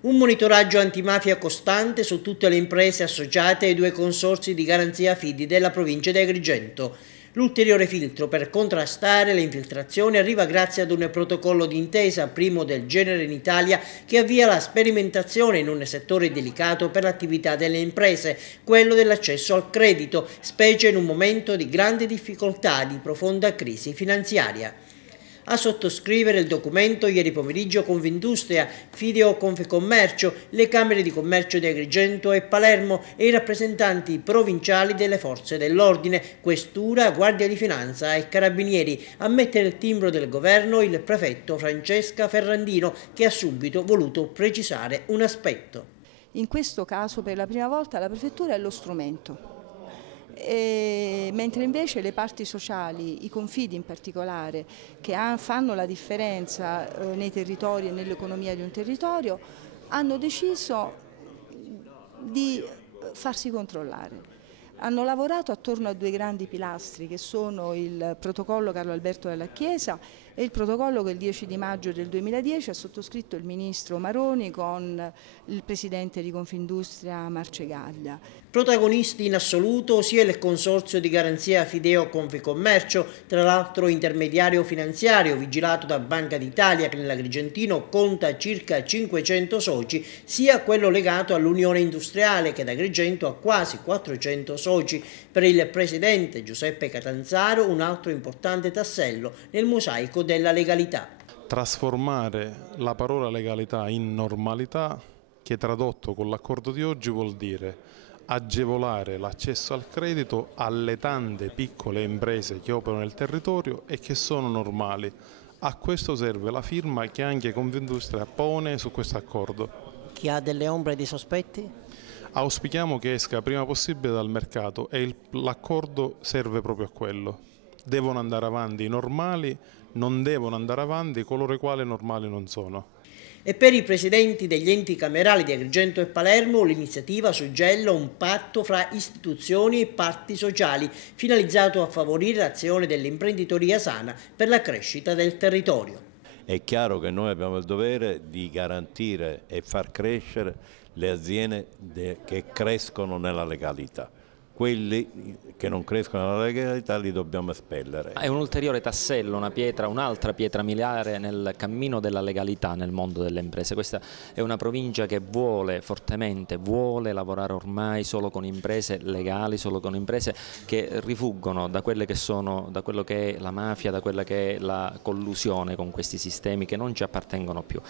Un monitoraggio antimafia costante su tutte le imprese associate ai due consorzi di garanzia fidi della provincia di Agrigento. L'ulteriore filtro per contrastare le infiltrazioni arriva grazie ad un protocollo d'intesa, primo del genere in Italia, che avvia la sperimentazione in un settore delicato per l'attività delle imprese, quello dell'accesso al credito, specie in un momento di grande difficoltà e di profonda crisi finanziaria. A sottoscrivere il documento ieri pomeriggio Confindustria, Fideoconfcommercio, le Camere di Commercio di Agrigento e Palermo e i rappresentanti provinciali delle forze dell'ordine, Questura, Guardia di Finanza e Carabinieri. A mettere il timbro del governo il prefetto Francesca Ferrandino, che ha subito voluto precisare un aspetto. In questo caso per la prima volta la prefettura è lo strumento. Mentre invece le parti sociali, i confidi in particolare, che fanno la differenza nei territori e nell'economia di un territorio, hanno deciso di farsi controllare. Hanno lavorato attorno a due grandi pilastri che sono il protocollo Carlo Alberto della Chiesa e il protocollo che il 10 di maggio del 2010 ha sottoscritto il ministro Maroni con il presidente di Confindustria Marcegaglia. Protagonisti in assoluto sia il consorzio di garanzia Fideoconfcommercio, tra l'altro intermediario finanziario vigilato da Banca d'Italia che nell'Agrigentino conta circa 500 soci, sia quello legato all'Unione Industriale che ad Agrigento ha quasi 400 soci. Per il presidente Giuseppe Catanzaro un altro importante tassello nel mosaico della legalità. Trasformare la parola legalità in normalità, che tradotto con l'accordo di oggi vuol dire agevolare l'accesso al credito alle tante piccole imprese che operano nel territorio e che sono normali. A questo serve la firma che anche Confindustria pone su questo accordo. Chi ha delle ombre di sospetti? Auspichiamo che esca prima possibile dal mercato e l'accordo serve proprio a quello. Devono andare avanti i normali, non devono andare avanti coloro i quali normali non sono. E per i presidenti degli enti camerali di Agrigento e Palermo l'iniziativa suggella un patto fra istituzioni e parti sociali finalizzato a favorire l'azione dell'imprenditoria sana per la crescita del territorio. È chiaro che noi abbiamo il dovere di garantire e far crescere le aziende che crescono nella legalità. Quelli che non crescono nella legalità li dobbiamo espellere. È un ulteriore tassello, un'altra pietra miliare nel cammino della legalità nel mondo delle imprese. Questa è una provincia che vuole lavorare ormai solo con imprese legali, solo con imprese che rifuggono da quello che è la mafia, da quella che è la collusione con questi sistemi che non ci appartengono più.